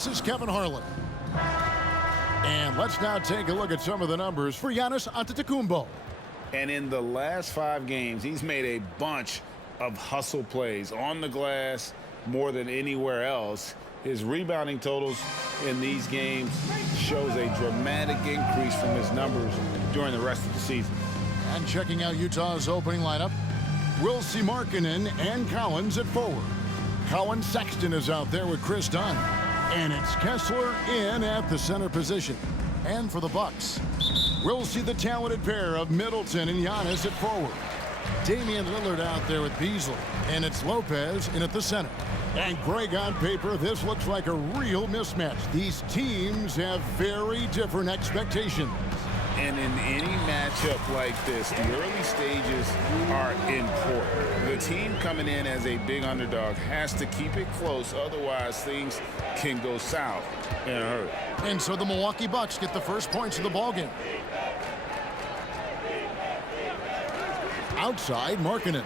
This is Kevin Harlan. And let's now take a look at some of the numbers for Giannis Antetokounmpo. And in the last 5 games, he's made a bunch of hustle plays on the glass more than anywhere else. His rebounding totals in these games shows a dramatic increase from his numbers during the rest of the season. And checking out Utah's opening lineup, we'll see Markkanen and Collins at forward. Colin Sexton is out there with Chris Dunn. And it's Kessler in at the center position. And for the Bucks, we'll see the talented pair of Middleton and Giannis at forward. Damian Lillard out there with Beasley. And it's Lopez in at the center. And Greg, on paper, this looks like a real mismatch. These teams have very different expectations. And in any matchup like this, the early stages are important. The team coming in as a big underdog has to keep it close, otherwise things can go south in a hurry. And so the Milwaukee Bucks get the first points of the ballgame. Outside, Markkanen.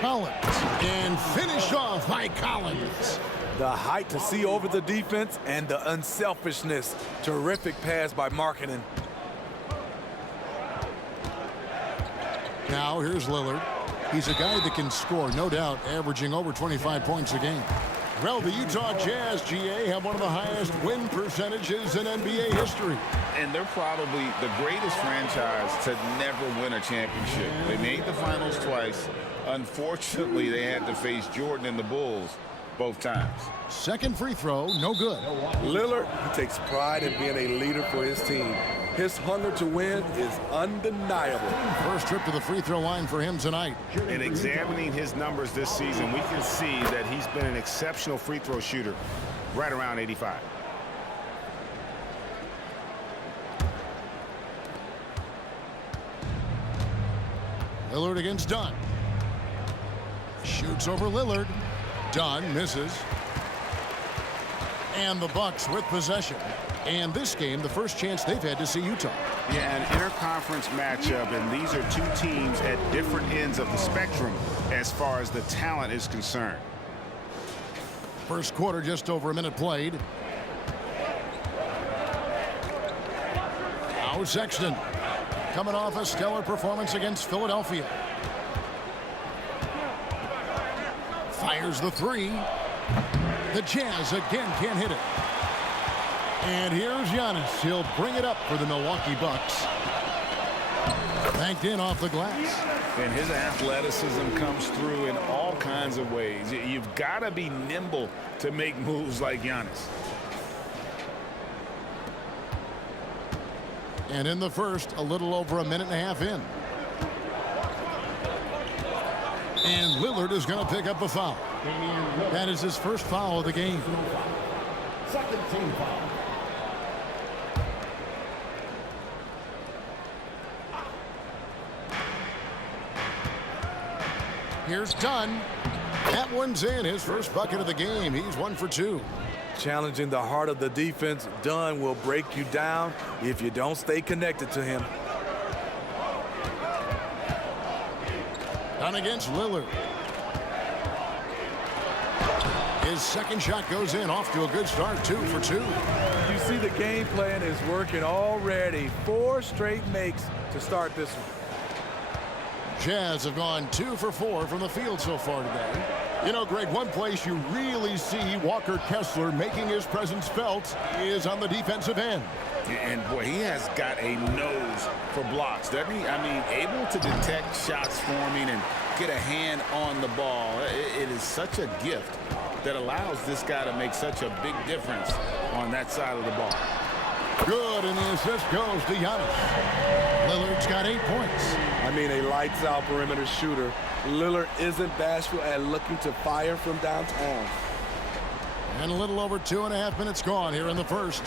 Collins. And finished off by Collins. The height to see over the defense and the unselfishness. Terrific pass by Markkanen. Now here's Lillard. He's a guy that can score, no doubt, averaging over 25 points a game. Well, the Utah Jazz, GA, have one of the highest win percentages in NBA history. And they're probably the greatest franchise to never win a championship. They made the finals twice. Unfortunately, they had to face Jordan and the Bulls both times. Second free throw, no good. Lillard, he takes pride in being a leader for his team. His hunger to win is undeniable. First trip to the free throw line for him tonight. In examining his numbers this season, we can see that he's been an exceptional free throw shooter, right around 85. Lillard against Dunn. Shoots over Lillard. Dunn misses. And the Bucks with possession. And this game, the first chance they've had to see Utah. Yeah, an interconference matchup, and these are two teams at different ends of the spectrum as far as the talent is concerned. First quarter, just over a minute played. Now Sexton, coming off a stellar performance against Philadelphia. Fires the three. The Jazz again can't hit it. And here's Giannis. He'll bring it up for the Milwaukee Bucks. Banked in off the glass. And his athleticism comes through in all kinds of ways. You've got to be nimble to make moves like Giannis. And in the first, a little over a minute and a half in. And Lillard is going to pick up a foul. That is his first foul of the game. Second team foul. Here's Dunn. That one's in. His first bucket of the game. He's 1 for 2. Challenging the heart of the defense, Dunn will break you down if you don't stay connected to him. Dunn against Lillard. His second shot goes in. Off to a good start. 2 for 2. You see the game plan is working already. 4 straight makes to start this one. Jazz have gone 2 for 4 from the field so far today. You know, Greg, one place you really see Walker Kessler making his presence felt is on the defensive end. And, boy, he has got a nose for blocks, doesn't he? I mean, able to detect shots forming and get a hand on the ball. It is such a gift that allows this guy to make such a big difference on that side of the ball. Good, and the assist goes to Giannis. Lillard's got 8 points. I mean, a lights-out perimeter shooter. Lillard isn't bashful at looking to fire from downtown. And a little over 2.5 minutes gone here in the first.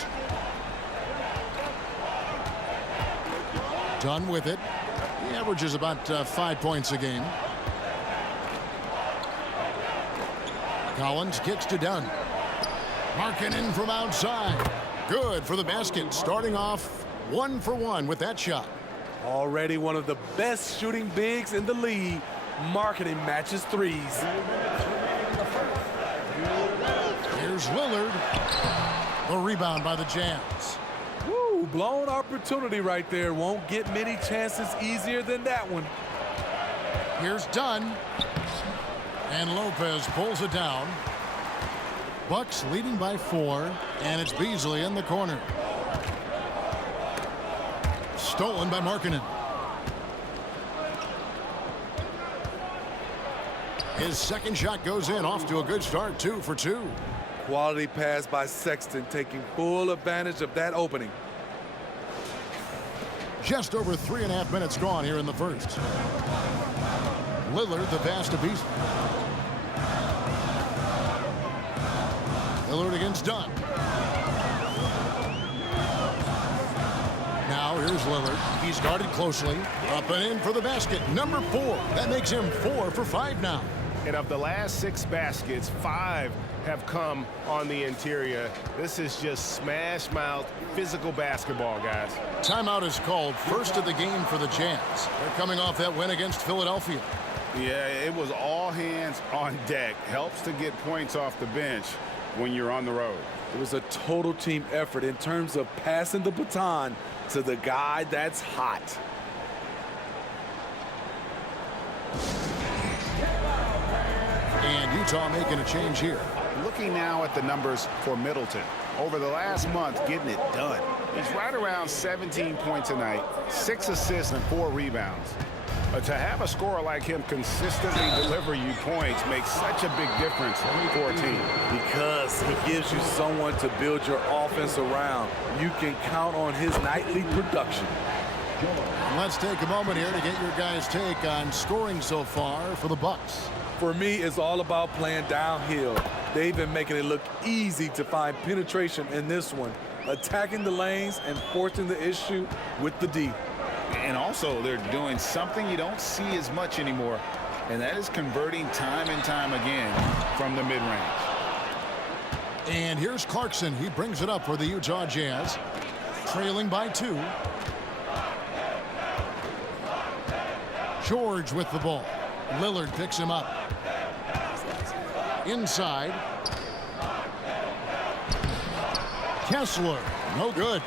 Dunn with it. He averages about 5 points a game. Collins kicks to Dunn. Markkanen from outside. Good for the basket. Starting off 1 for 1 with that shot. Already one of the best shooting bigs in the league. Markkanen matches threes. Here's Lillard. The rebound by the Jazz. Woo, blown opportunity right there. Won't get many chances easier than that one. Here's Dunn. And Lopez pulls it down. Bucks leading by 4, and it's Beasley in the corner. Stolen by Markkanen. His second shot goes in, off to a good start, 2 for 2. Quality pass by Sexton, taking full advantage of that opening. Just over 3.5 minutes gone here in the first. Lillard, the pass to Beasley. Lillard against Dunn. Now here's Lillard. He's guarded closely. Up and in for the basket. Number 4. That makes him 4 for 5 now. And of the last 6 baskets, 5 have come on the interior. This is just smash mouth physical basketball, guys. Timeout is called, first of the game for the Jazz. They're coming off that win against Philadelphia. Yeah, it was all hands on deck. Helps to get points off the bench when you're on the road. It was a total team effort in terms of passing the baton to the guy that's hot. And Utah making a change here. Looking now at the numbers for Middleton. Over the last month, getting it done. He's right around 17 points a night, 6 assists and 4 rebounds. To have a scorer like him consistently deliver you points makes such a big difference for a team. Because he gives you someone to build your offense around. You can count on his nightly production. And let's take a moment here to get your guys' take on scoring so far for the Bucks. For me, it's all about playing downhill. They've been making it look easy to find penetration in this one, attacking the lanes and forcing the issue with the D. And also, they're doing something you don't see as much anymore, and that is converting time and time again from the mid-range. And here's Clarkson. He brings it up for the Utah Jazz, trailing by 2. George with the ball. Lillard picks him up. Inside. Kessler, no good.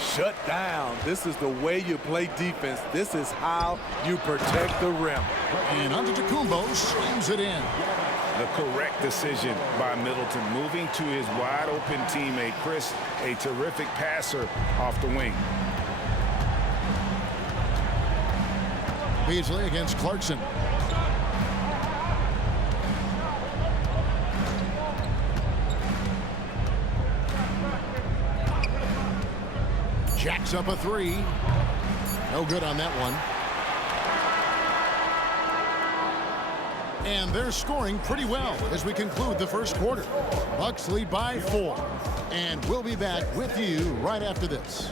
Shut down. This is the way you play defense. This is how you protect the rim. And Antetokounmpo slams it in. The correct decision by Middleton, moving to his wide-open teammate, Chris, a terrific passer off the wing. Beasley against Clarkson. Jacks up a 3. No good on that one. And they're scoring pretty well as we conclude the first quarter. Bucks lead by 4. And we'll be back with you right after this.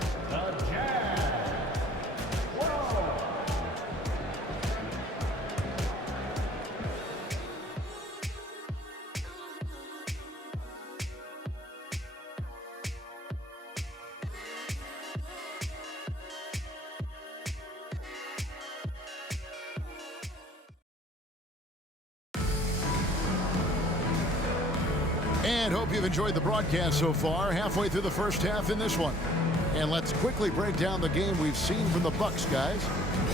And hope you've enjoyed the broadcast so far, halfway through the first half in this one. And let's quickly break down the game we've seen from the Bucks, guys.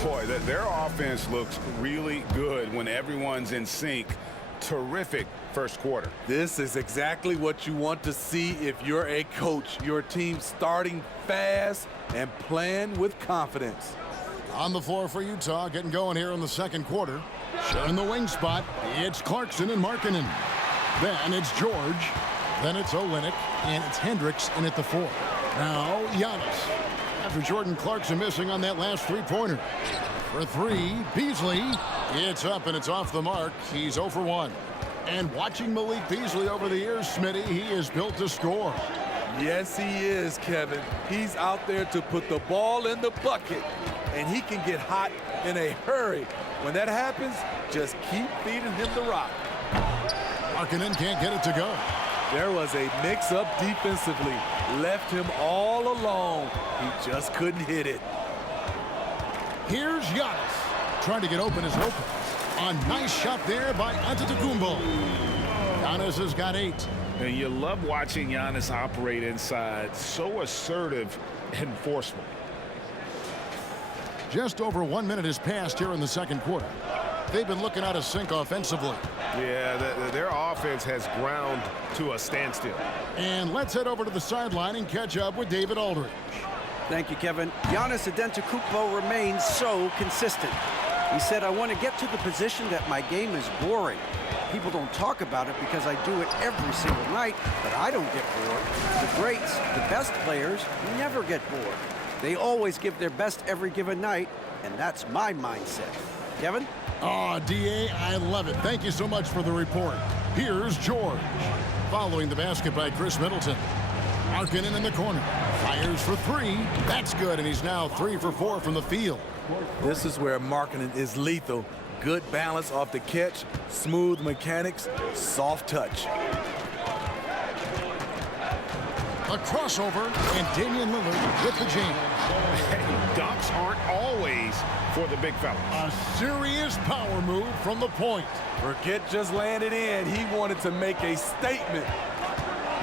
Boy, their offense looks really good when everyone's in sync. Terrific first quarter. This is exactly what you want to see if you're a coach. Your team starting fast and playing with confidence. On the floor for Utah, getting going here in the second quarter. Sharing the wing spot, it's Clarkson and Markkanen. Then it's George. Then it's Olynyk. And it's Hendricks in at the 4. Now Giannis. After Jordan Clarkson missing on that last three-pointer. For 3, Beasley. It's up and it's off the mark. He's 0 for 1. And watching Malik Beasley over the years, Smitty, he is built to score. Yes, he is, Kevin. He's out there to put the ball in the bucket, and he can get hot in a hurry. When that happens, just keep feeding him the rock. Markkanen can't get it to go. There was a mix-up defensively. Left him all alone. He just couldn't hit it. Here's Giannis. Trying to get open as Lopez. A nice shot there by Antetokounmpo. Giannis has got 8. And you love watching Giannis operate inside. So assertive and forceful. Just over 1 minute has passed here in the second quarter. They've been looking out of sync offensively. Yeah, their offense has ground to a standstill. And let's head over to the sideline and catch up with David Aldridge. Thank you, Kevin. Giannis Antetokounmpo remains so consistent. He said, I want to get to the position that my game is boring. People don't talk about it because I do it every single night, but I don't get bored. The greats, the best players, never get bored. They always give their best every given night, and that's my mindset. Kevin? Oh, D.A., I love it. Thank you so much for the report. Here's George. Following the basket by Chris Middleton. Markkanen in the corner. Fires for 3. That's good, and he's now 3 for 4 from the field. This is where Markkanen is lethal. Good balance off the catch, smooth mechanics, soft touch. A crossover, and Damian Lillard with the jam. Dunks aren't always for the big fella. A serious power move from the point. Forget just landed in. He wanted to make a statement.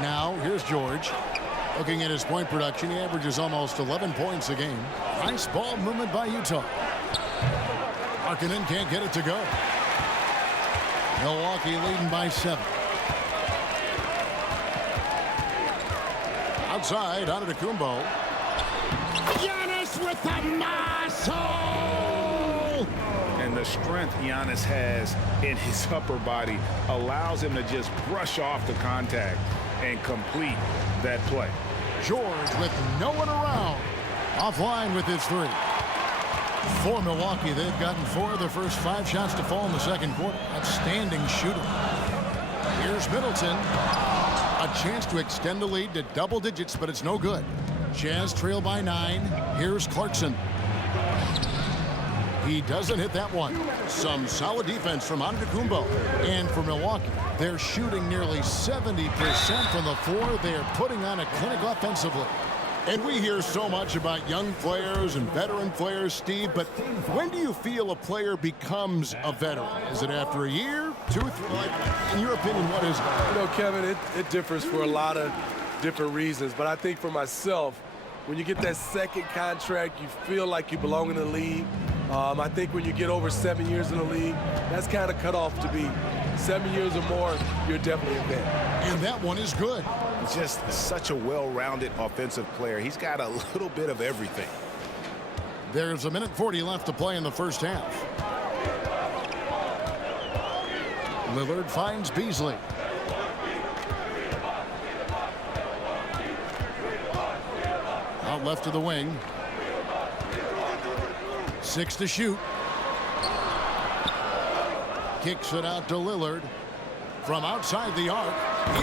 Now, here's George. Looking at his point production, he averages almost 11 points a game. Nice ball movement by Utah. Markkanen can't get it to go. Milwaukee leading by 7. Outside, Antetokounmpo. Giannis with the muscle! And the strength Giannis has in his upper body allows him to just brush off the contact and complete that play. George with no one around. Offline with his 3. For Milwaukee, they've gotten 4 of their first 5 shots to fall in the second quarter. Outstanding shooting. Here's Middleton. A chance to extend the lead to double digits, but it's no good. Jazz trail by 9. Here's Clarkson. He doesn't hit that one. Some solid defense from Antetokounmpo. And for Milwaukee, they're shooting nearly 70% from the floor. They're putting on a clinic offensively. And we hear so much about young players and veteran players, Steve, but when do you feel a player becomes a veteran? Is it after a year, 2, 3? Like, in your opinion, what is it? You know, Kevin, it differs for a lot of different reasons. But I think for myself, when you get that second contract, you feel like you belong in the league. I think when you get over 7 years in the league, that's kind of cut off to be 7 years or more, you're definitely a vet. And that one is good. Just such a well-rounded offensive player. He's got a little bit of everything. There's 1:40 left to play in the first half. Lillard finds Beasley. Out left to the wing. 6 to shoot. Kicks it out to Lillard. From outside the arc,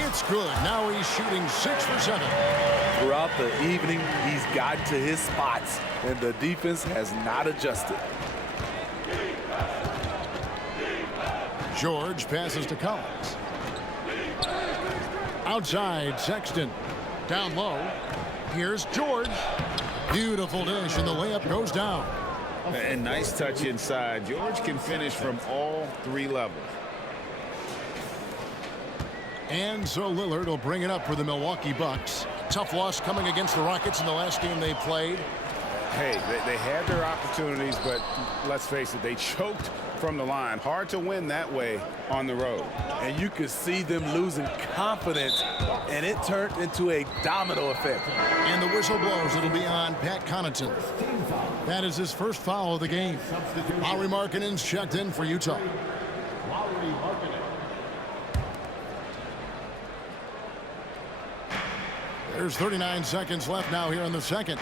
it's good. Now he's shooting 6 for 7. Throughout the evening, he's gotten to his spots, and the defense has not adjusted. George passes to Collins. Outside, Sexton. Down low. Here's George. Beautiful dish, and the layup goes down. And nice touch inside. George can finish from all 3 levels. And so Lillard will bring it up for the Milwaukee Bucks. Tough loss coming against the Rockets in the last game they played. Hey, they had their opportunities, but let's face it, they choked from the line. Hard to win that way on the road. And you could see them losing confidence, and it turned into a domino effect. And the whistle blows. It'll be on Pat Connaughton. That is his first foul of the game. Lauri Markkanen's checked in for Utah. There's 39 seconds left now here in the second.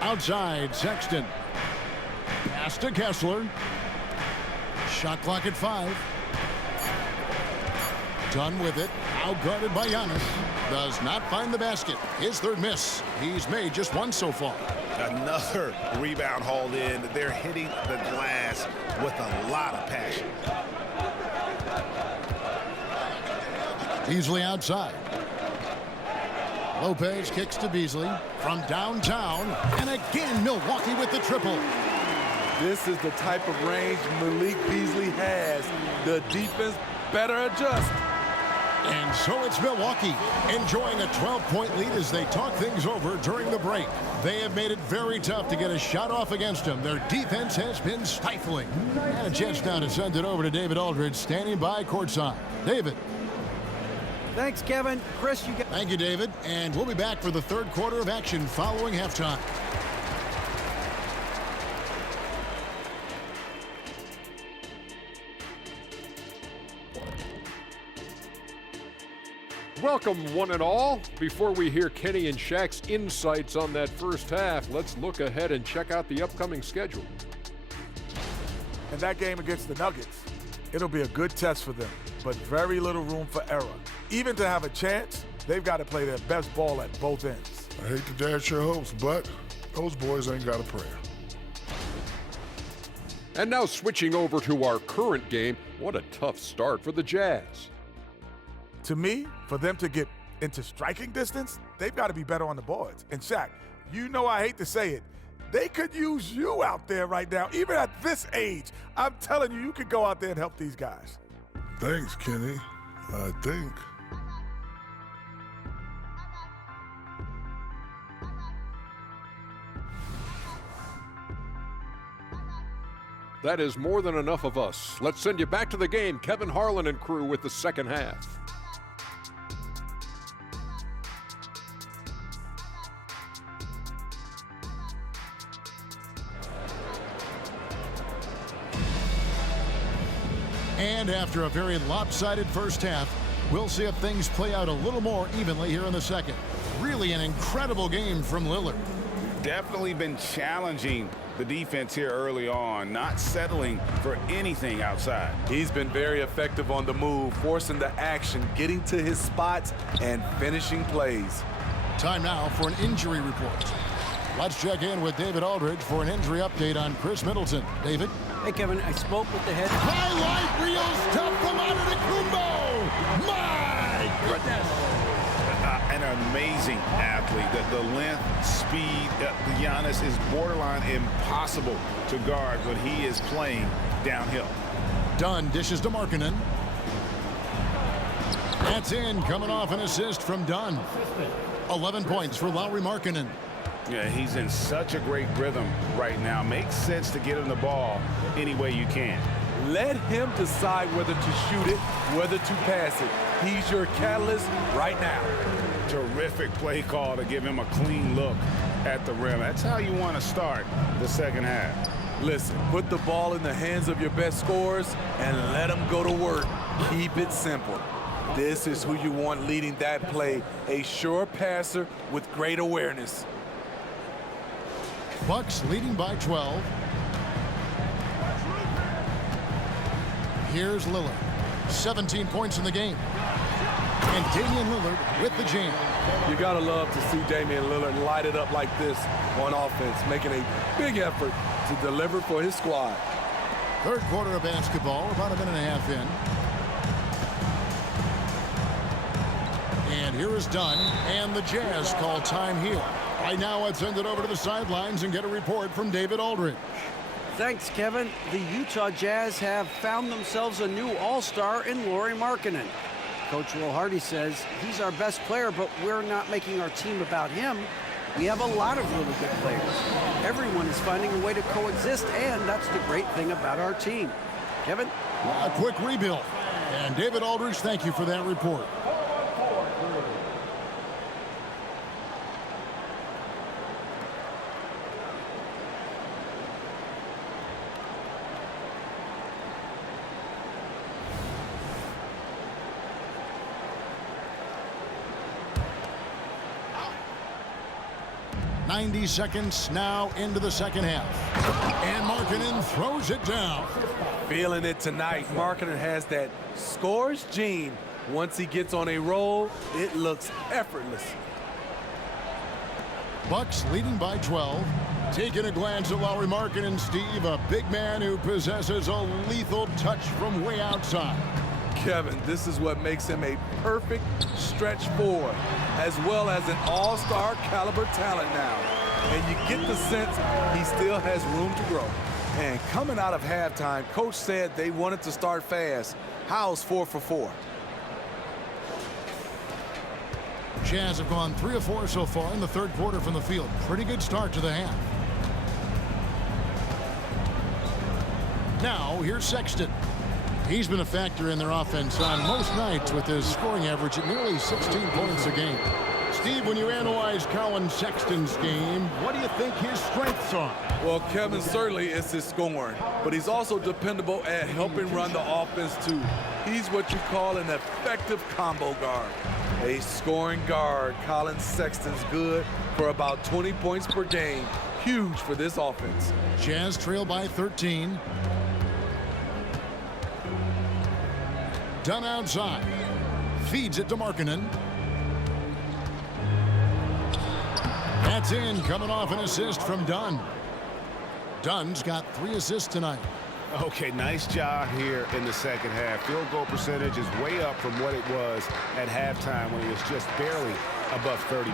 Outside, Sexton. Pass to Kessler. Shot clock at 5. Done with it. Outguarded by Giannis. Does not find the basket. His 3rd miss. He's made just 1 so far. Another rebound hauled in. They're hitting the glass with a lot of passion. Beasley outside. Lopez kicks to Beasley from downtown. And again, Milwaukee with the triple. This is the type of range Malik Beasley has. The defense better adjust. And so it's Milwaukee enjoying a 12-point lead as they talk things over during the break. They have made it very tough to get a shot off against them. Their defense has been stifling. And a chance now to send it over to David Aldridge, standing by courtside. David. Thanks, Kevin. Chris, you got... Thank you, David. And we'll be back for the third quarter of action following halftime. Welcome, one and all. Before we hear Kenny and Shaq's insights on that first half, let's look ahead and check out the upcoming schedule. And that game against the Nuggets, it'll be a good test for them, but very little room for error. Even to have a chance, they've got to play their best ball at both ends. I hate to dash your hopes, but those boys ain't got a prayer. And now switching over to our current game, what a tough start for the Jazz. To me, for them to get into striking distance, they've got to be better on the boards. And Shaq, you know I hate to say it, they could use you out there right now, even at this age. I'm telling you, you could go out there and help these guys. Thanks, Kenny. I think. That is more than enough of us. Let's send you back to the game, Kevin Harlan and crew with the second half. And after a very lopsided first half, we'll see if things play out a little more evenly here in the second. Really an incredible game from Lillard. Definitely been challenging the defense here early on, not settling for anything outside. He's been very effective on the move, forcing the action, getting to his spots, and finishing plays. Time now for an injury report. Let's check in with David Aldridge for an injury update on Chris Middleton. David? Hey, Kevin, I spoke with the head... Highlight reels tough from Antetokounmpo! My goodness! An amazing athlete. The length, speed, Giannis is borderline impossible to guard when he is playing downhill. Dunn dishes to Markkanen. That's in, coming off an assist from Dunn. 11 points for Lauri Markkanen. Yeah, he's in such a great rhythm right now. Makes sense to get him the ball any way you can. Let him decide whether to shoot it, whether to pass it. He's your catalyst right now. Terrific play call to give him a clean look at the rim. That's how you want to start the second half. Listen, put the ball in the hands of your best scorers and let them go to work. Keep it simple. This is who you want leading that play, a sure passer with great awareness. Bucks leading by 12. Here's Lillard. 17 points in the game. And Damian Lillard with the jam. You gotta love to see Damian Lillard light it up like this on offense, making a big effort to deliver for his squad. Third quarter of basketball, about a minute and a half in. And here is Dunn, and the Jazz call time here. Right now, let's send it over to the sidelines and get a report from David Aldridge. Thanks, Kevin. The Utah Jazz have found themselves a new all-star in Lauri Markkanen. Coach Will Hardy says he's our best player, but we're not making our team about him. We have a lot of really good players. Everyone is finding a way to coexist, and that's the great thing about our team. Kevin? A quick rebuild. And David Aldridge, thank you for that report. .90 seconds now into the second half. And Markkanen throws it down. Feeling it tonight. Markkanen has that scores gene. Once he gets on a roll, it looks effortless. Bucks leading by 12. Taking a glance at Lauri Markkanen, Steve, a big man who possesses a lethal touch from way outside. Kevin, this is what makes him a perfect stretch forward, as well as an all-star caliber talent now. And you get the sense he still has room to grow. And coming out of halftime, Coach said they wanted to start fast. How's 4 for 4? Jazz have gone 3 of 4 so far in the third quarter from the field. Pretty good start to the half. Now, here's Sexton. He's been a factor in their offense on most nights with his scoring average at nearly 16 points a game. Steve, when you analyze Collin Sexton's game, what do you think his strengths are? Well, Kevin, certainly it's his scoring, but he's also dependable at helping run the offense, too. He's what you call an effective combo guard. A scoring guard, Collin Sexton's good for about 20 points per game. Huge for this offense. Jazz trail by 13. Dunn outside. Feeds it to Markkanen. That's in, coming off an assist from Dunn. Dunn's got 3 assists tonight. Okay, nice job here in the second half. Field goal percentage is way up from what it was at halftime when it was just barely above 30%.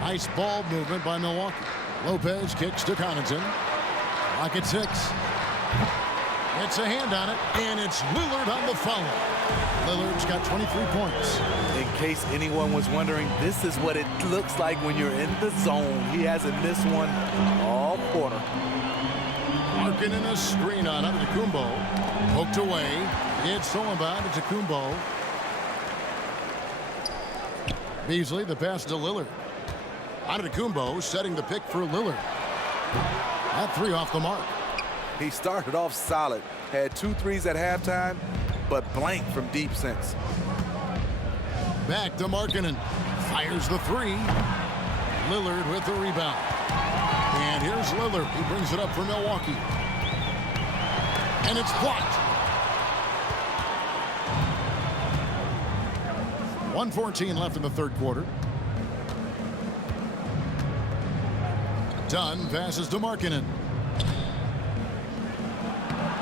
Nice ball movement by Milwaukee. Lopez kicks to Connaughton. Rocket 6. It's a hand on it, and it's Lillard on the follow. Lillard's got 23 points. In case anyone was wondering, this is what it looks like when you're in the zone. He hasn't missed one all quarter. Markkanen a screen on Antetokounmpo. Poked away. It's stolen by Antetokounmpo. Beasley, the pass to Lillard. Antetokounmpo setting the pick for Lillard. That 3 off the mark. He started off solid, had 2 threes at halftime, but blank from deep since. Back to Markkanen. Fires the 3. Lillard with the rebound. And here's Lillard. He brings it up for Milwaukee. And it's blocked. 1:14 left in the third quarter. Dunn passes to Markkanen.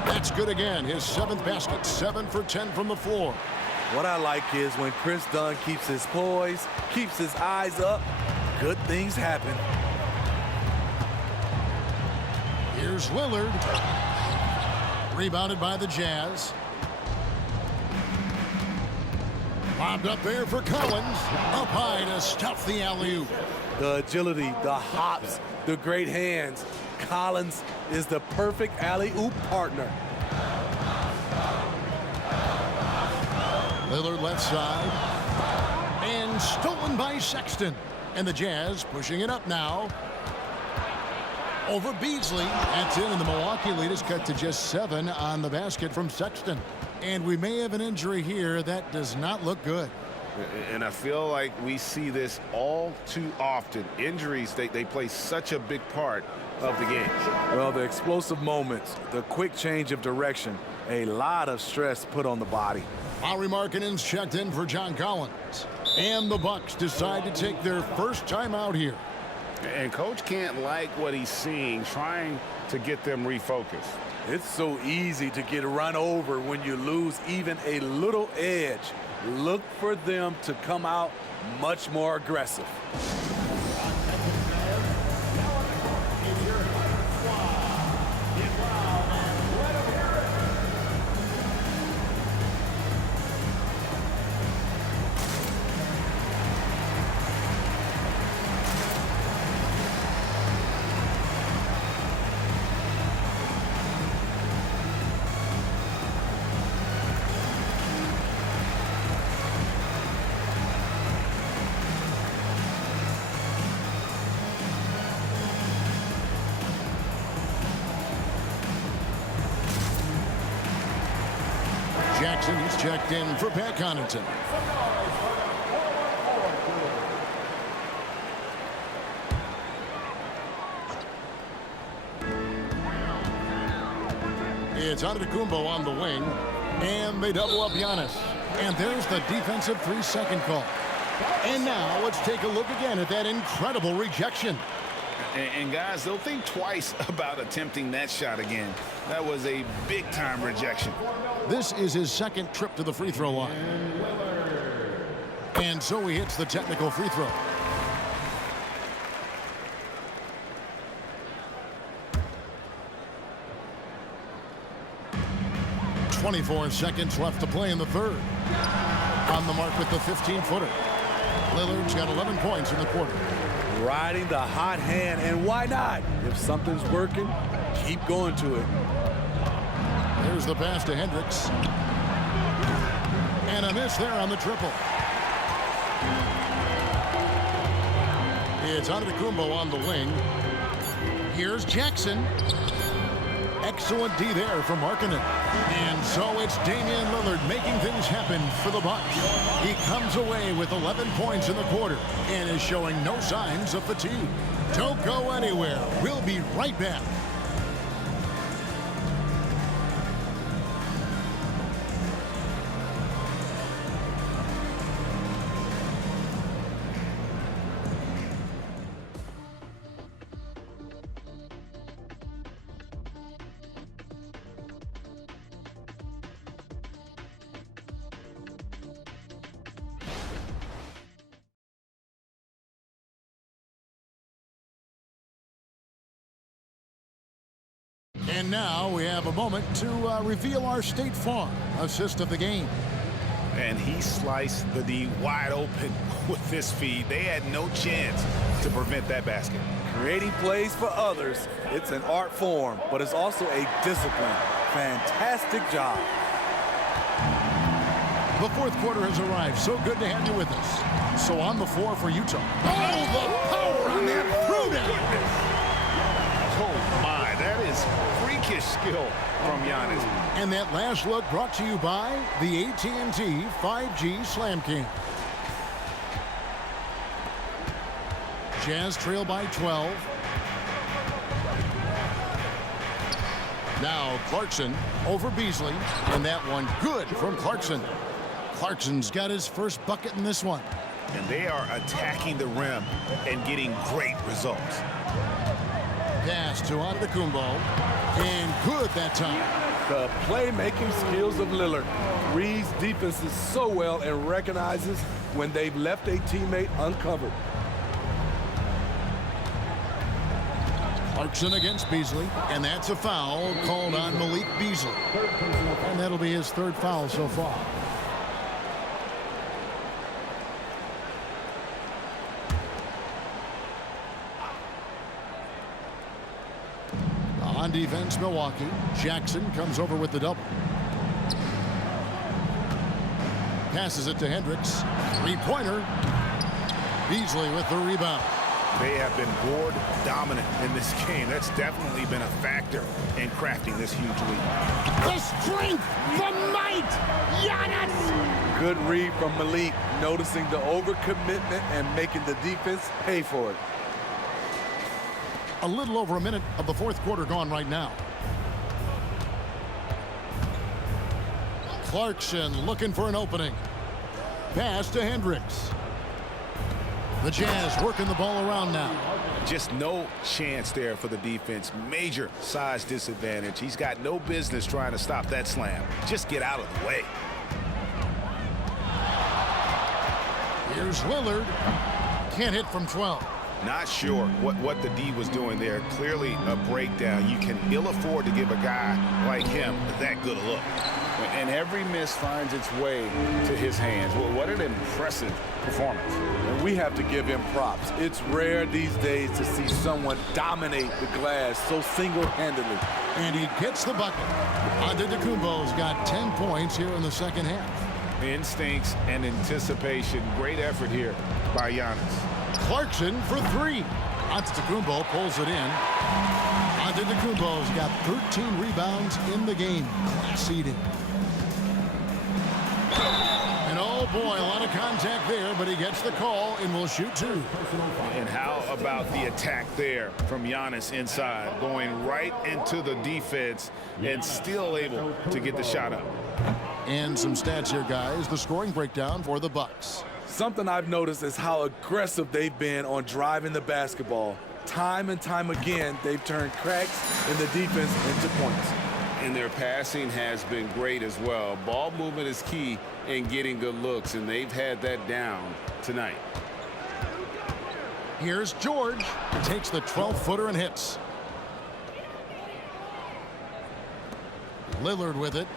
That's good again. His 7th basket. 7 for 10 from the floor. What I like is when Chris Dunn keeps his poise, keeps his eyes up, good things happen. Here's Lillard. Rebounded by the Jazz. Bobbed up there for Collins. Up high to stuff the alley-oop. The agility, the hops, the great hands. Collins is the perfect alley-oop partner. Lillard left side. And stolen by Sexton. And the Jazz pushing it up now. Over Beasley. That's in, and the Milwaukee lead is cut to just 7 on the basket from Sexton. And we may have an injury here that does not look good. And I feel like we see this all too often. Injuries, they play such a big part of the game. Well, the explosive moments, the quick change of direction, a lot of stress put on the body. Lauri Markkanen's checked in for John Collins. And the Bucks decide to take their first time out here. And Coach can't like what he's seeing, trying to get them refocused. It's so easy to get run over when you lose even a little edge. Look for them to come out much more aggressive. Jackson is checked in for Pat Connaughton. It's Antetokounmpo on the wing, and they double up Giannis. And there's the defensive 3-second call. And now let's take a look again at that incredible rejection. And guys, they'll think twice about attempting that shot again. That was a big-time rejection. This is his 2nd trip to the free throw line. And so he hits the technical free throw. 24 seconds left to play in the third. On the mark with the 15-footer. Lillard's got 11 points in the quarter. Riding the hot hand, and why not? If something's working, keep going to it. Here's the pass to Hendricks. And a miss there on the triple. It's Antetokounmpo on the wing. Here's Jackson. Excellent D there from Markkanen. And so it's Damian Lillard making things happen for the Bucks. He comes away with 11 points in the quarter and is showing no signs of fatigue. Don't go anywhere. We'll be right back. And now we have a moment to reveal our State Farm assist of the game. And he sliced the D wide open with this feed. They had no chance to prevent that basket. Creating plays for others, it's an art form, but it's also a discipline. Fantastic job. The fourth quarter has arrived. So good to have you with us. So on the floor for Utah. Oh, the power on that throwdown. Oh, my. That is freakish skill from Giannis. And that last look brought to you by the AT&T 5G Slam King. Jazz trail by 12. Now Clarkson over Beasley. And that one good from Clarkson. Clarkson's got his first bucket in this one. And they are attacking the rim and getting great results. Pass to Antetokounmpo. And good that time. The playmaking skills of Lillard. Reads defenses so well and recognizes when they've left a teammate uncovered. Clarkson against Beasley, and that's a foul called on Malik Beasley. And that'll be his third foul so far. On defense, Milwaukee. Jackson comes over with the double. Passes it to Hendricks. Three-pointer. Beasley with the rebound. They have been board dominant in this game. That's definitely been a factor in crafting this huge lead. The strength, the might, Giannis! Good read from Malik, noticing the overcommitment and making the defense pay for it. A little over a minute of the fourth quarter gone right now. Clarkson looking for an opening. Pass to Hendricks. The Jazz working the ball around now. Just no chance there for the defense. Major size disadvantage. He's got no business trying to stop that slam. Just get out of the way. Here's Lillard. Can't hit from 12. Not sure what the D was doing there. Clearly a breakdown. You can ill afford to give a guy like him that good a look. And every miss finds its way to his hands. Well, what an impressive performance. And we have to give him props. It's rare these days to see someone dominate the glass so single-handedly. And he gets the bucket. Antetokounmpo's got 10 points here in the second half. Instincts and anticipation. Great effort here by Giannis. Clarkson for three. Antetokounmpo pulls it in. Antetokounmpo's got 13 rebounds in the game. Class eating. And oh boy, a lot of contact there, but he gets the call and will shoot two. And how about the attack there from Giannis inside, going right into the defense and still able to get the shot up. And some stats here, guys. The scoring breakdown for the Bucks. Something I've noticed is how aggressive they've been on driving the basketball. Time and time again, they've turned cracks in the defense into points. And their passing has been great as well. Ball movement is key in getting good looks, and they've had that down tonight. Here's George. Takes the 12-footer and hits. Lillard with it.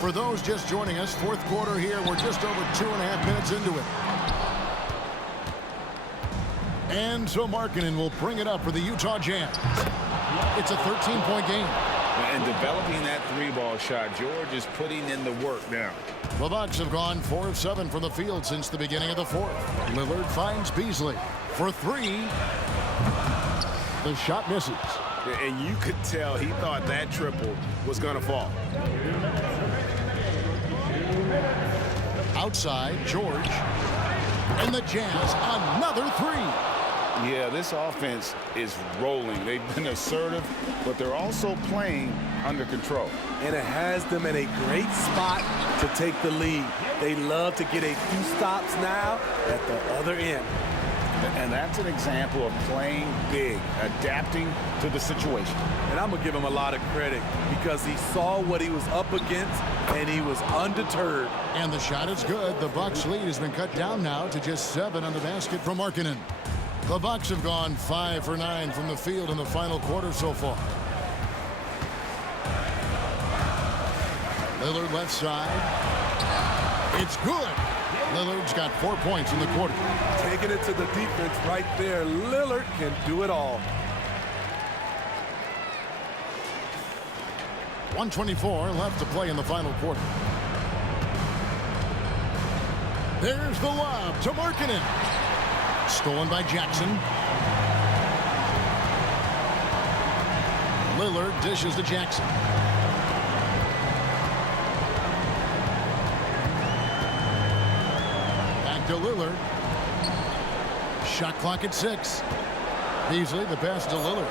For those just joining us, fourth quarter here. We're just over 2.5 minutes into it. And so Markkanen will bring it up for the Utah Jazz. It's a 13-point game. And developing that three-ball shot, George is putting in the work now. The Bucks have gone 4 of 7 from the field since the beginning of the fourth. Lillard finds Beasley for 3. The shot misses. And you could tell he thought that triple was going to fall. Outside, George. And the Jazz, another 3. Yeah, this offense is rolling. They've been assertive, but they're also playing under control. And it has them in a great spot to take the lead. They love to get a few stops now at the other end. And that's an example of playing big, adapting to the situation. And I'm going to give him a lot of credit because he saw what he was up against and he was undeterred. And the shot is good. The Bucks lead has been cut down now to just 7 on the basket from Markkanen. The Bucks have gone 5 for 9 from the field in the final quarter so far. Lillard left side. It's good. Lillard's got 4 points in the quarter. Taking it to the defense right there. Lillard can do it all. 1:24 left to play in the final quarter. There's the lob to Markkanen. Stolen by Jackson. Lillard dishes to Jackson. Back to Lillard. Shot clock at 6. Beasley, the pass to Lillard.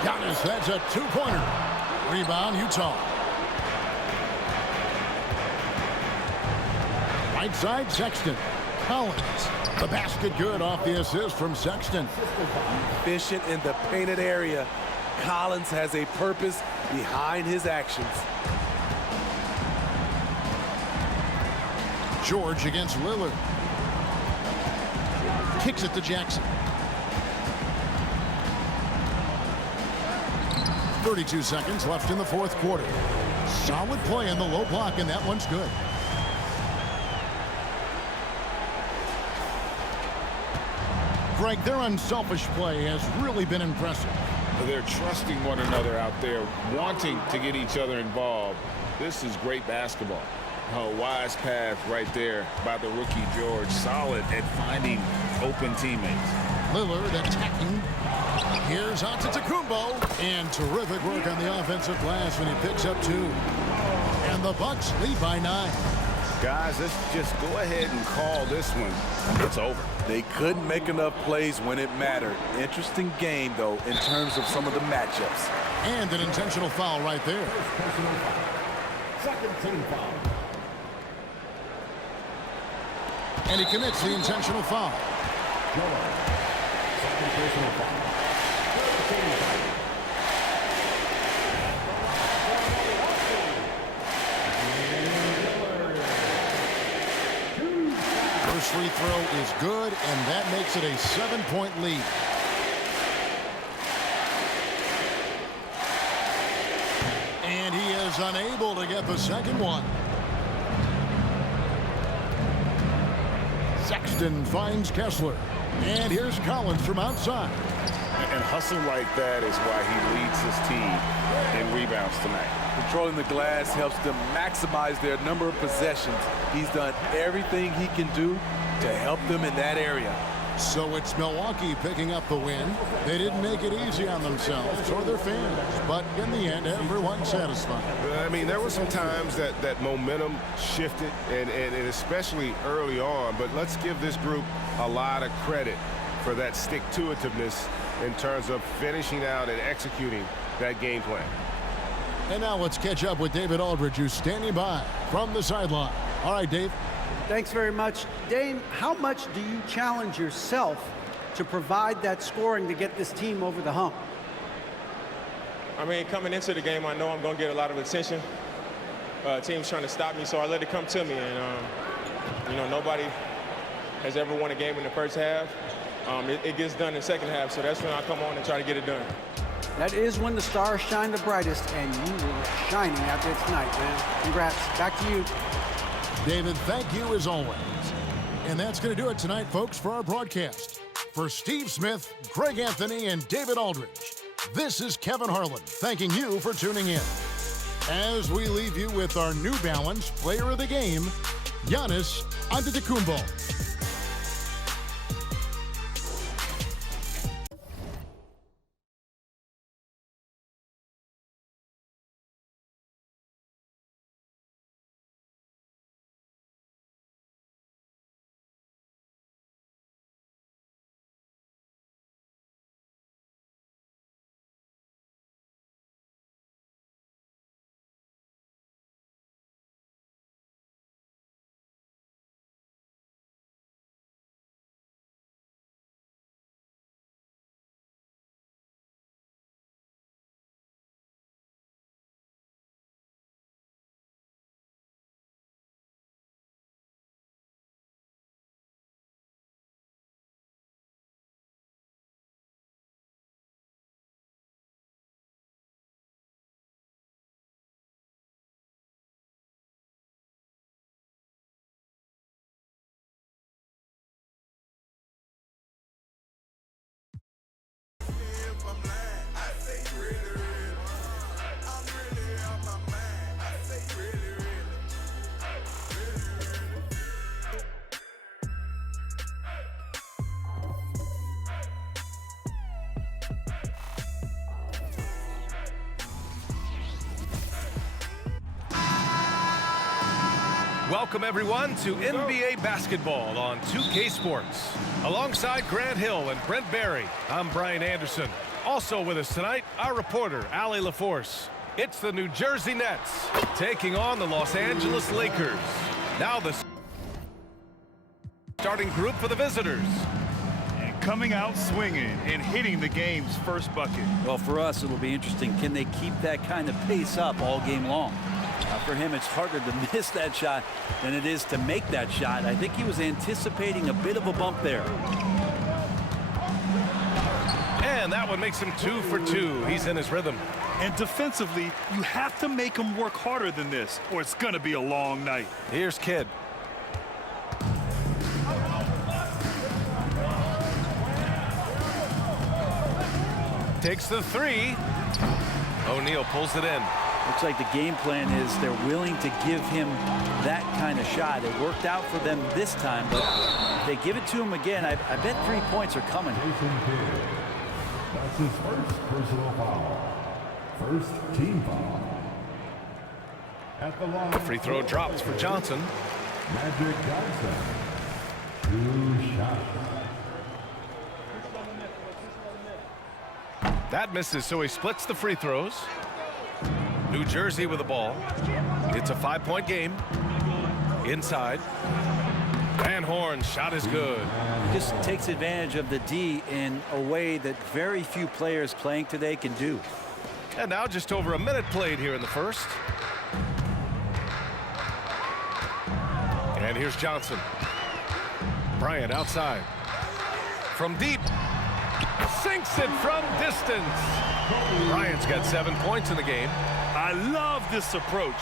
Giannis, that's a 2-pointer. Rebound, Utah. Right side, Sexton. Collins. The basket good off the assist from Sexton. Efficient in the painted area. Collins has a purpose behind his actions. George against Lillard. Kicks it to Jackson. 32 seconds left in the fourth quarter. Solid play in the low block, and that one's good. Greg, their unselfish play has really been impressive. They're trusting one another out there, wanting to get each other involved. This is great basketball. A wise pass right there by the rookie George. Solid at finding open teammates. Lillard attacking. Here's Antetokounmpo. And terrific work on the offensive glass when he picks up 2. And the Bucks lead by 9. Guys, let's just go ahead and call this one. It's over. They couldn't make enough plays when it mattered. Interesting game, though, in terms of some of the matchups. And an intentional foul right there. Second team foul. And he commits the intentional foul. Second personal foul. First free throw is good, and that makes it a 7-point lead. And he is unable to get the second one. Sexton finds Kessler. And here's Collins from outside. And hustle like that is why he leads his team in rebounds tonight. Controlling the glass helps them maximize their number of possessions. He's done everything he can do to help them in that area. So it's Milwaukee picking up the win. They didn't make it easy on themselves or their fans, but in the end, everyone's satisfied. I mean, there were some times that momentum shifted, and especially early on, but let's give this group a lot of credit for that stick-to-itiveness in terms of finishing out and executing that game plan. And now let's catch up with David Aldridge, who's standing by from the sideline. All right, Dave. Thanks very much. Dame, how much do you challenge yourself to provide that scoring to get this team over the hump? I mean, coming into the game, I know I'm going to get a lot of attention. Team's trying to stop me, so I let it come to me. And, you know, nobody has ever won a game in the first half. It gets done in the second half, so that's when I come on and try to get it done. That is when the stars shine the brightest, and you were shining out there tonight, man. Congrats. Back to you. David, thank you as always. And that's going to do it tonight, folks, for our broadcast. For Steve Smith, Greg Anthony, and David Aldridge, this is Kevin Harlan thanking you for tuning in. As we leave you with our New Balance Player of the Game, Giannis Antetokounmpo. Welcome, everyone, to NBA basketball on 2K Sports. Alongside Grant Hill and Brent Barry, I'm Brian Anderson. Also with us tonight, our reporter, Allie LaForce. It's the New Jersey Nets taking on the Los Angeles Lakers. Now the starting group for the visitors. And coming out swinging and hitting the game's first bucket. Well, for us, it'll be interesting. Can they keep that kind of pace up all game long? For him, it's harder to miss that shot than it is to make that shot. I think he was anticipating a bit of a bump there. And that one makes him 2 for 2. He's in his rhythm. And defensively, you have to make him work harder than this, or it's going to be a long night. Here's Kidd. Takes the three. O'Neal pulls it in. Looks like the game plan is they're willing to give him that kind of shot. It worked out for them this time, but if they give it to him again, I bet 3 points are coming. That's his first personal foul. First team foul. At the line. The free throw drops for Johnson. Magic Johnson. 2 shots. That misses, so he splits the free throws. New Jersey with the ball. It's a 5-point game. Inside. Van Horn's shot is good. Just takes advantage of the D in a way that very few players playing today can do. And now just over a minute played here in the first. And here's Johnson. Bryant outside. From deep. Sinks it from distance. Bryant's got 7 points in the game. I love this approach.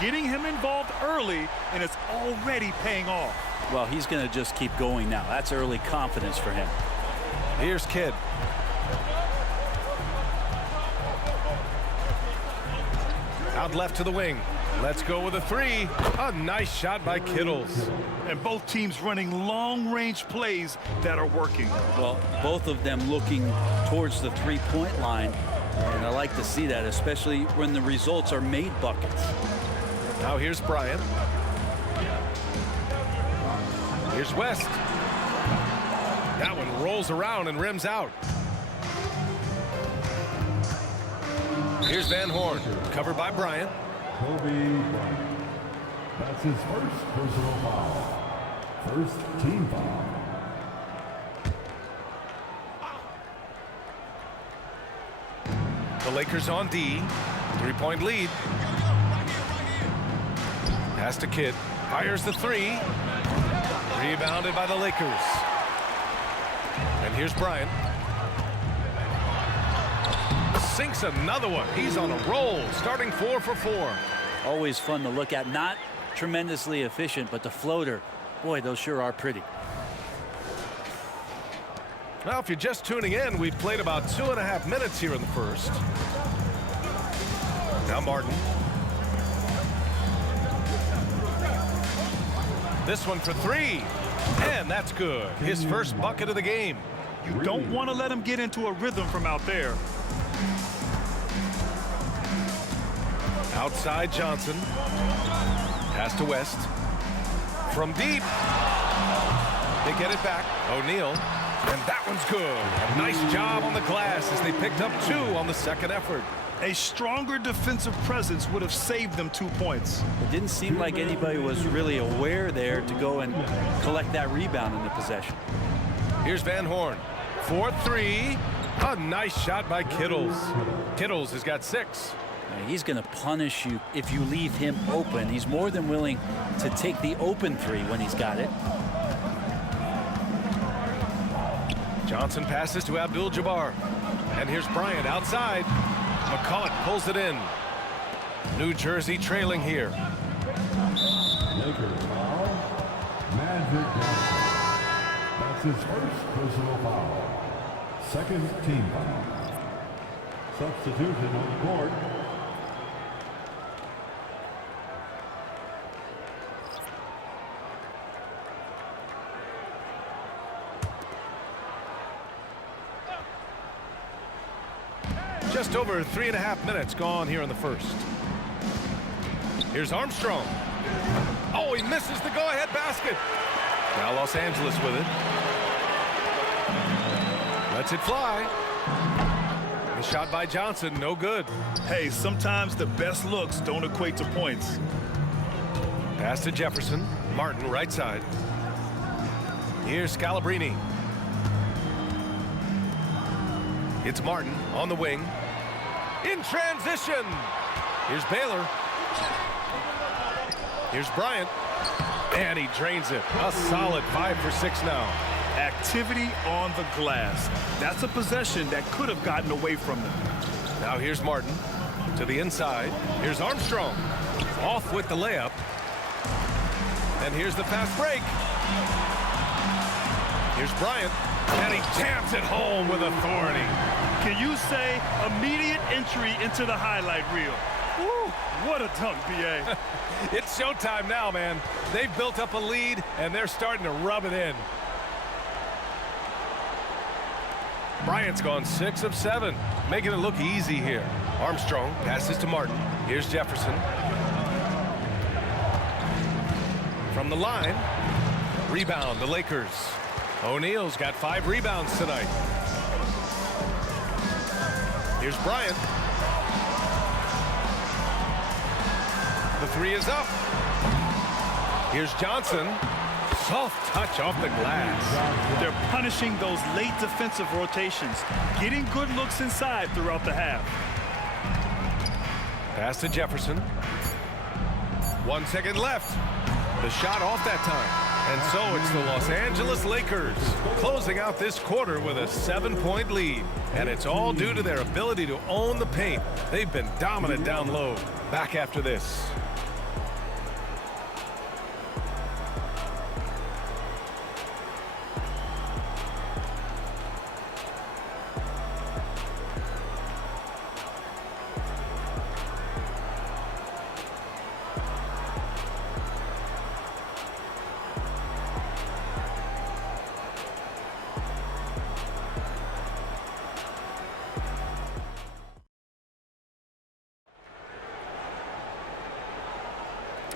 Getting him involved early, and it's already paying off. Well, he's going to just keep going now. That's early confidence for him. Here's Kidd. Out left to the wing. Let's go with a three. A nice shot by Kittles. And both teams running long-range plays that are working. Well, both of them looking towards the three-point line. And I like to see that, especially when the results are made buckets. Now here's Bryant. Here's West. That one rolls around and rims out. Here's Van Horn, covered by Bryant. Kobe Bryant. That's his first personal foul. First team foul. The Lakers on D. 3-point lead. Pass to Kidd. Fires the three. Rebounded by the Lakers. And here's Bryant. sinks another one. He's on a roll, starting 4 for 4. Always fun to look at. Not tremendously efficient, but the floater, boy, those sure are pretty. Now, if you're just tuning in, we've played about 2.5 minutes here in the first. Now Martin. This one for 3. And that's good. His first bucket of the game. You don't want to let him get into a rhythm from out there. Outside Johnson. Pass to West. From deep. They get it back. O'Neal. And that one's good. A nice job on the glass as they picked up 2 on the second effort. A stronger defensive presence would have saved them 2 points. It didn't seem like anybody was really aware there to go and collect that rebound in the possession. Here's Van Horn. 4-3. A nice shot by Kittles. Kittles has got 6. He's going to punish you if you leave him open. He's more than willing to take the open 3 when he's got it. Johnson passes to Abdul-Jabbar. And here's Bryant outside. McCulloch pulls it in. New Jersey trailing here. Lakers foul. Magic Johnson. That's his first personal foul. Second team foul. Substitution on the court. Just over 3.5 minutes gone here in the first. Here's Armstrong. Oh, he misses the go-ahead basket. Now Los Angeles with it. Lets it fly. The shot by Johnson, no good. Hey, sometimes the best looks don't equate to points. Pass to Jefferson. Martin, right side. Here's Scalabrine. It's Martin on the wing. In transition. Here's Baylor. Here's Bryant. And he drains it. A solid 5 for 6 now. Activity on the glass. That's a possession that could have gotten away from them. Now here's Martin to the inside. Here's Armstrong. Off with the layup. And here's the fast break. Here's Bryant. And he jams it home with authority. Can you say immediate entry into the highlight reel? Woo, what a dunk, B.A. It's showtime now, man. They've built up a lead, and they're starting to rub it in. Bryant's gone 6 of 7, making it look easy here. Armstrong passes to Martin. Here's Jefferson. From the line, rebound, the Lakers. O'Neal's got 5 rebounds tonight. Here's Bryant. The 3 is up. Here's Johnson. Soft touch off the glass. They're punishing those late defensive rotations, getting good looks inside throughout the half. Pass to Jefferson. 1 second left. The shot off that time. And so it's the Los Angeles Lakers closing out this quarter with a 7-point lead. And it's all due to their ability to own the paint. They've been dominant down low. Back after this.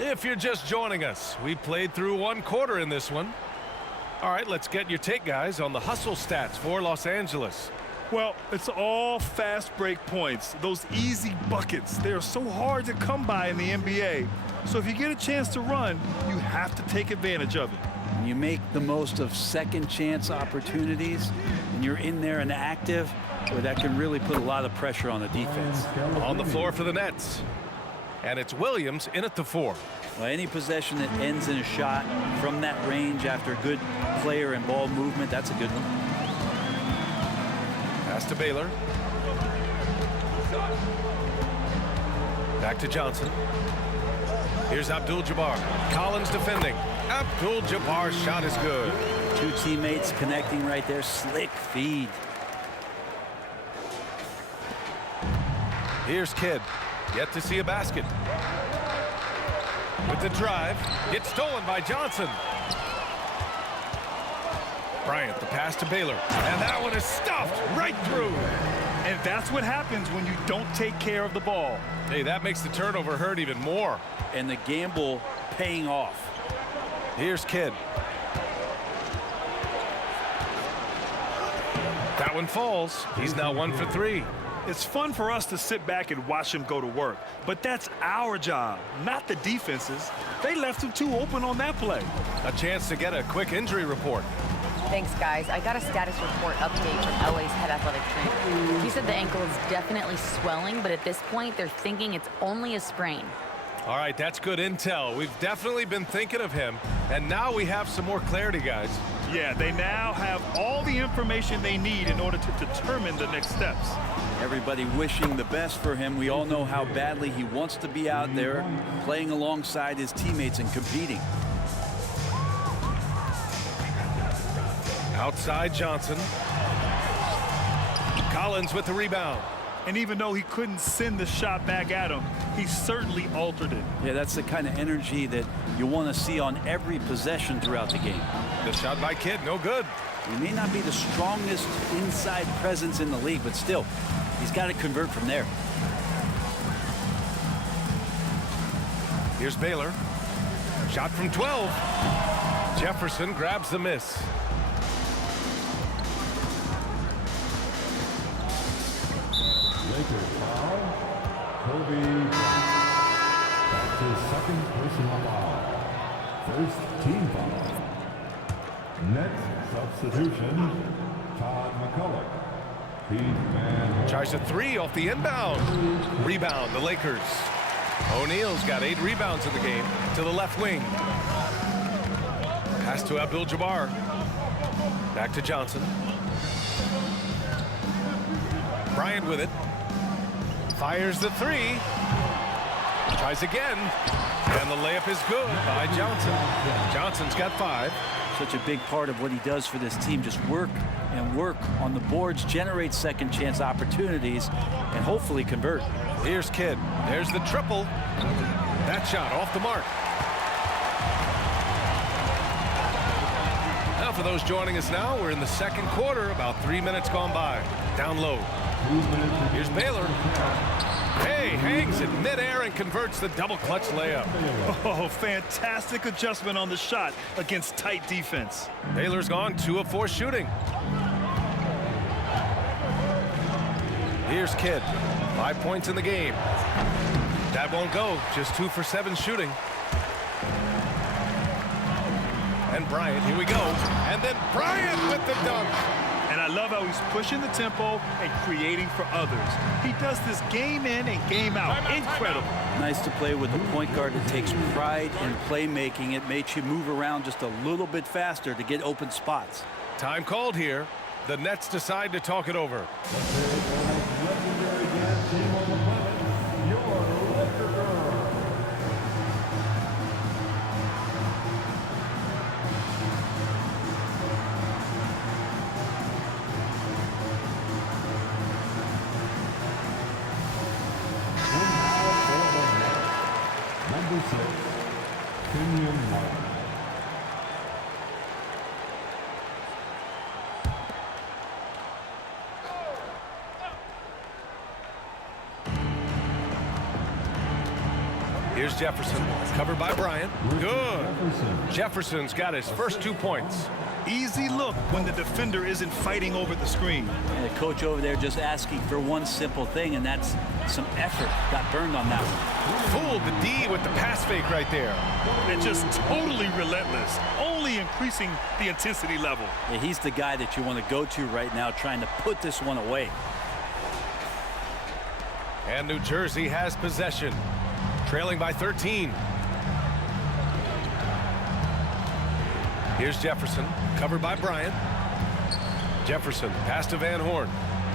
If you're just joining us, we played through 1 quarter in this one. All right, let's get your take, guys, on the hustle stats for Los Angeles. Well, it's all fast break points, those easy buckets. They're so hard to come by in the NBA. So if you get a chance to run, you have to take advantage of it. You make the most of second chance opportunities, and you're in there and active, where that can really put a lot of pressure on the defense. On the floor for the Nets. And it's Williams in at the 4. Well, any possession that ends in a shot from that range after good player and ball movement, that's a good one. Pass to Baylor. Back to Johnson. Here's Abdul-Jabbar. Collins defending. Abdul-Jabbar's shot is good. Two teammates connecting right there. Slick feed. Here's Kidd. Yet to see a basket. With the drive. Gets stolen by Johnson. Bryant, the pass to Baylor. And that one is stuffed right through. And that's what happens when you don't take care of the ball. Hey, that makes the turnover hurt even more. And the gamble paying off. Here's Kidd. That one falls. He's now 1 for 3. It's fun for us to sit back and watch him go to work, but that's our job, not the defense's. They left him too open on that play. A chance to get a quick injury report. Thanks, guys. I got a status report update from LA's head athletic trainer. He said the ankle is definitely swelling, but at this point, they're thinking it's only a sprain. All right, that's good intel. We've definitely been thinking of him, and now we have some more clarity, guys. Yeah, they now have all the information they need in order to determine the next steps. Everybody wishing the best for him. We all know how badly he wants to be out there playing alongside his teammates and competing. Outside Johnson. Collins with the rebound. And even though he couldn't send the shot back at him, he certainly altered it. Yeah, that's the kind of energy that you want to see on every possession throughout the game. The shot by Kidd, no good. He may not be the strongest inside presence in the league, but still, he's got to convert from there. Here's Baylor. Shot from 12. Jefferson grabs the miss. Lakers foul. Kobe Bryant. That's his second personal foul. First team foul. Next substitution, Todd McCulloch. Pete Van Horn. Tries a three off the inbound. Rebound, the Lakers. O'Neal's got 8 rebounds in the game to the left wing. Pass to Abdul-Jabbar. Back to Johnson. Bryant with it. Fires the three. Tries again. And the layup is good by Johnson. Johnson's got 5. Such a big part of what he does for this team. Just work and work on the boards, generate second chance opportunities, and hopefully convert. Here's Kidd. There's the triple. That shot off the mark. Now for those joining us now, we're in the second quarter, about 3 minutes gone by. Down low. Here's Baylor. Hey, hangs in midair and converts the double clutch layup. Oh, fantastic adjustment on the shot against tight defense. Baylor's gone 2 of 4 shooting. Here's Kidd. 5 points in the game. That won't go. Just 2 for 7 shooting. And Bryant, here we go. And then Bryant with the dunk. And I love how he's pushing the tempo and creating for others. He does this game in and game out. Incredible. Nice to play with a point guard that takes pride in playmaking. It makes you move around just a little bit faster to get open spots. Time called here. The Nets decide to talk it over. Number 6, Kenyon White. Here's Jefferson, covered by Bryant. Good. Jefferson's got his first 2 points. Easy look when the defender isn't fighting over the screen. And the coach over there just asking for one simple thing, and that's some effort. Got burned on that one. Fooled the D with the pass fake right there. And just totally relentless, only increasing the intensity level. Yeah, he's the guy that you want to go to right now, trying to put this one away. And New Jersey has possession, trailing by 13. Here's Jefferson, covered by Bryant. Jefferson, pass to Van Horn.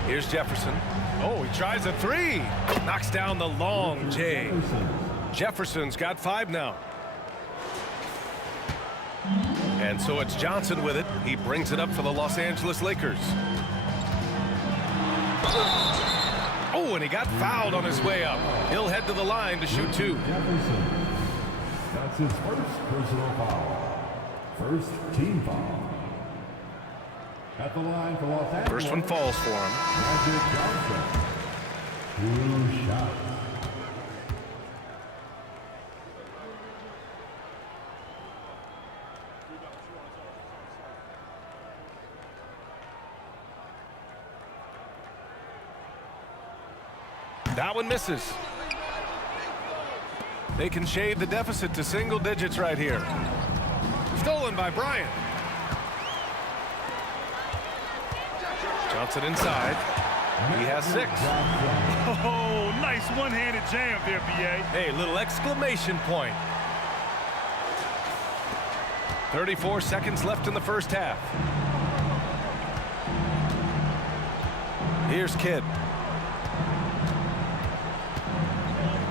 Here's Jefferson. Oh, he tries a three. Knocks down the long J. Jefferson's got 5 now. And so it's Johnson with it. He brings it up for the Los Angeles Lakers. Oh, and he got fouled on his way up. He'll head to the line to shoot 2. That's his first personal foul. First team foul. At the line for Los Angeles. First one falls for him. Magic Johnson. 2 shots. That one misses. They can shave the deficit to single digits right here. Stolen by Bryant. Johnson inside. He has 6. Oh, nice one-handed jam there, B.A. Hey, little exclamation point. 34 seconds left in the first half. Here's Kidd.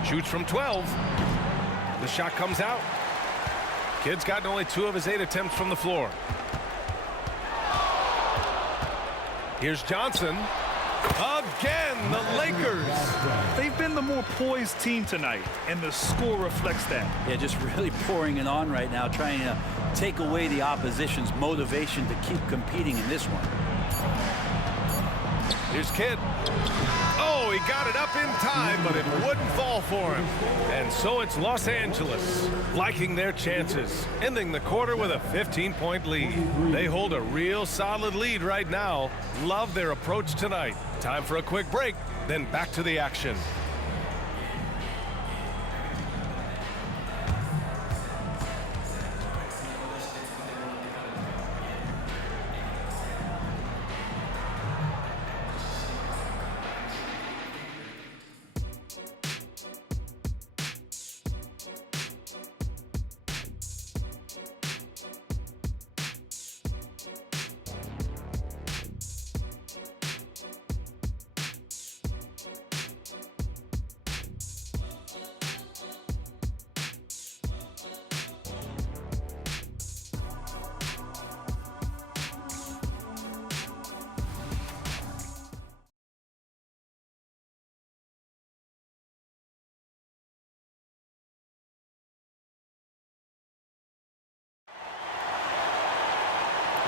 Shoots from 12. The shot comes out. Kidd's gotten only 2 of his 8 attempts from the floor. Here's Johnson. Again, the Lakers. They've been the more poised team tonight, and the score reflects that. Yeah, just really pouring it on right now, trying to take away the opposition's motivation to keep competing in this one. Here's Kidd. Oh, he got it up in time, but it wouldn't fall for him. And so it's Los Angeles liking their chances, ending the quarter with a 15-point lead. They hold a real solid lead right now. Love their approach tonight. Time for a quick break, then back to the action.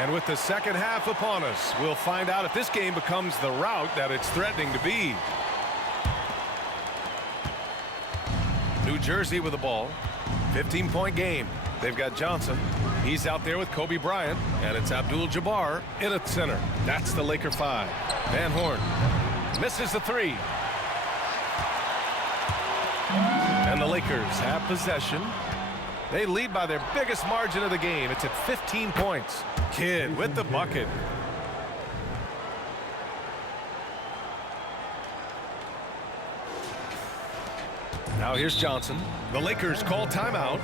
And with the second half upon us, we'll find out if this game becomes the rout that it's threatening to be. New Jersey with the ball. 15-point game. They've got Johnson. He's out there with Kobe Bryant. And it's Abdul-Jabbar in at center. That's the Laker 5. Van Horn misses the 3. And the Lakers have possession. They lead by their biggest margin of the game. It's at 15 points. Kidd with the bucket. Now here's Johnson. The Lakers call timeout.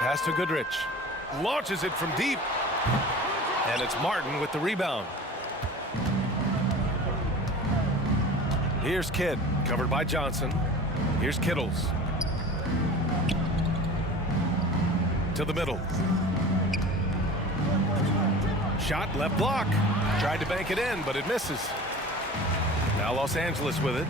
Pass to Goodrich. Launches it from deep. And it's Martin with the rebound. Here's Kidd, covered by Johnson. Here's Kittles. To the middle. Shot left block. Tried to bank it in, but it misses. Now Los Angeles with it.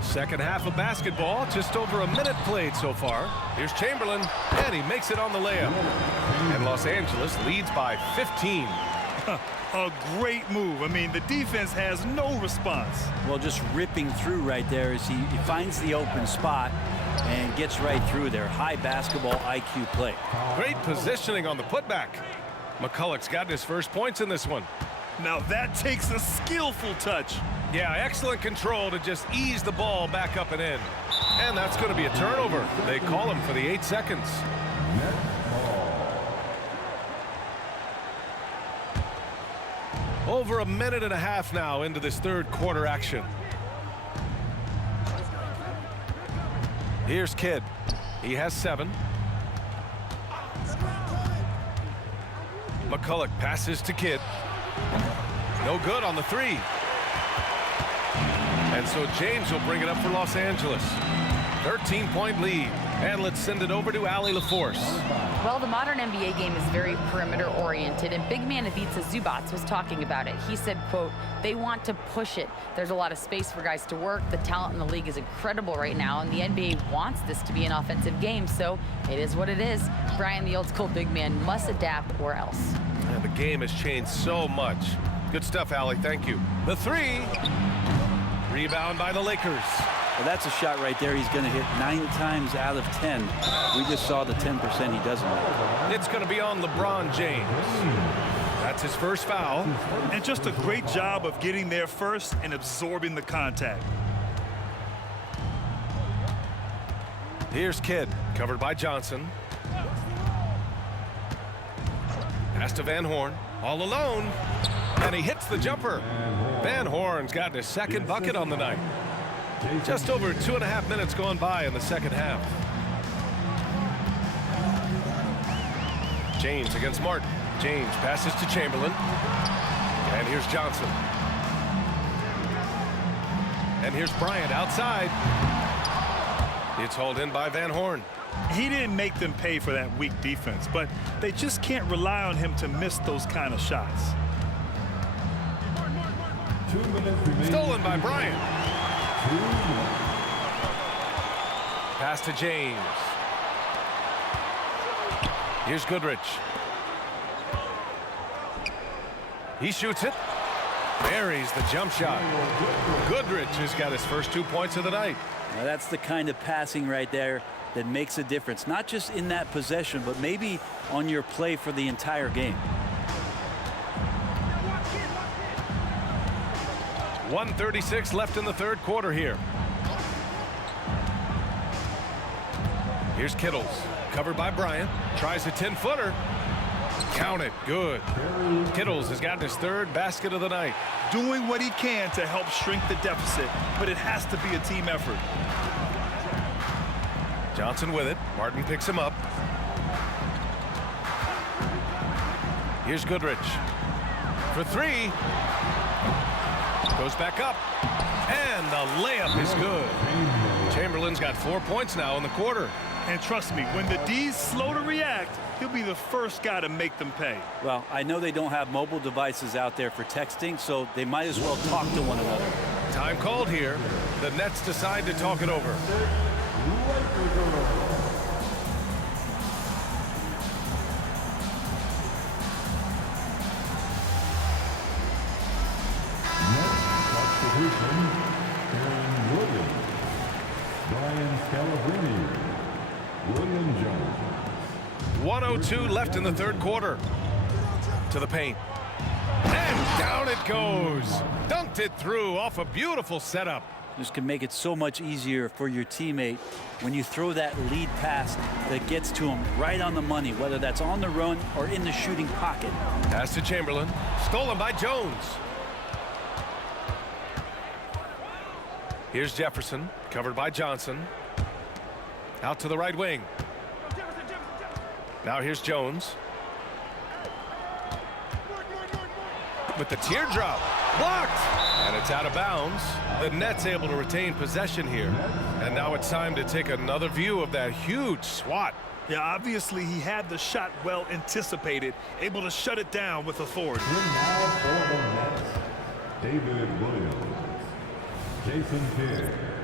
Second half of basketball, just over a minute played so far. Here's Chamberlain, and he makes it on the layup. And Los Angeles leads by 15. A great move. I mean, the defense has no response. Well, just ripping through right there as he finds the open spot and gets right through there. High basketball IQ play. Great positioning on the putback. McCulloch's gotten his first points in this one. Now that takes a skillful touch. Yeah, excellent control to just ease the ball back up and in. And that's going to be a turnover. They call him for the 8 seconds. Over a minute and a half now into this third quarter action. Here's Kidd. He has 7. McCulloch passes to Kidd. No good on the 3. And so James will bring it up for Los Angeles. 13-point lead. And let's send it over to Allie LaForce. Well, the modern NBA game is very perimeter-oriented, and big man Ivica Zubac was talking about it. He said, quote, they want to push it. There's a lot of space for guys to work. The talent in the league is incredible right now, and the NBA wants this to be an offensive game, so it is what it is. Brian, the old-school big man, must adapt or else. And the game has changed so much. Good stuff, Allie. Thank you. The 3. Rebound by the Lakers. Well, that's a shot right there he's going to hit 9 times out of 10. We just saw the 10% he doesn't make. It's going to be on LeBron James. That's his first foul. And just a great job of getting there first and absorbing the contact. Here's Kidd, covered by Johnson. Pass to Van Horn, all alone. And he hits the jumper. Van Horn's gotten his second bucket on the night. Just over 2.5 minutes gone by in the second half. James against Martin. James passes to Chamberlain. And here's Johnson. And here's Bryant outside. It's hauled in by Van Horn. He didn't make them pay for that weak defense, but they just can't rely on him to miss those kind of shots. Stolen by Bryant. Pass to James. Here's Goodrich. He shoots it. Buries the jump shot. Goodrich has got his first 2 points of the night. Now that's the kind of passing right there that makes a difference, not just in that possession, but maybe on your play for the entire game. 1:36 left in the third quarter here. Here's Kittles, covered by Bryant. Tries a 10-footer. Count it. Good. Kittles has gotten his third basket of the night. Doing what he can to help shrink the deficit, but it has to be a team effort. Johnson with it. Martin picks him up. Here's Goodrich for 3. Goes back up. And the layup is good. Chamberlain's got 4 points now in the quarter. And trust me, when the D's slow to react, he'll be the first guy to make them pay. Well, I know they don't have mobile devices out there for texting, so they might as well talk to one another. Time called here. The Nets decide to talk it over. Substitution, Aaron Williams, Brian Scalabrine, William Jones. 1:02 left in the third quarter. To the paint. And down it goes. Dunked it through off a beautiful setup. This can make it so much easier for your teammate when you throw that lead pass that gets to him right on the money, whether that's on the run or in the shooting pocket. Pass to Chamberlain. Stolen by Jones. Here's Jefferson, covered by Johnson. Out to the right wing. Now here's Jones. With the teardrop. Blocked! And it's out of bounds. The Nets able to retain possession here. And now it's time to take another view of that huge swat. Yeah, obviously he had the shot well anticipated, able to shut it down with authority. And now for the Nets, David Williams, Jason Kidd.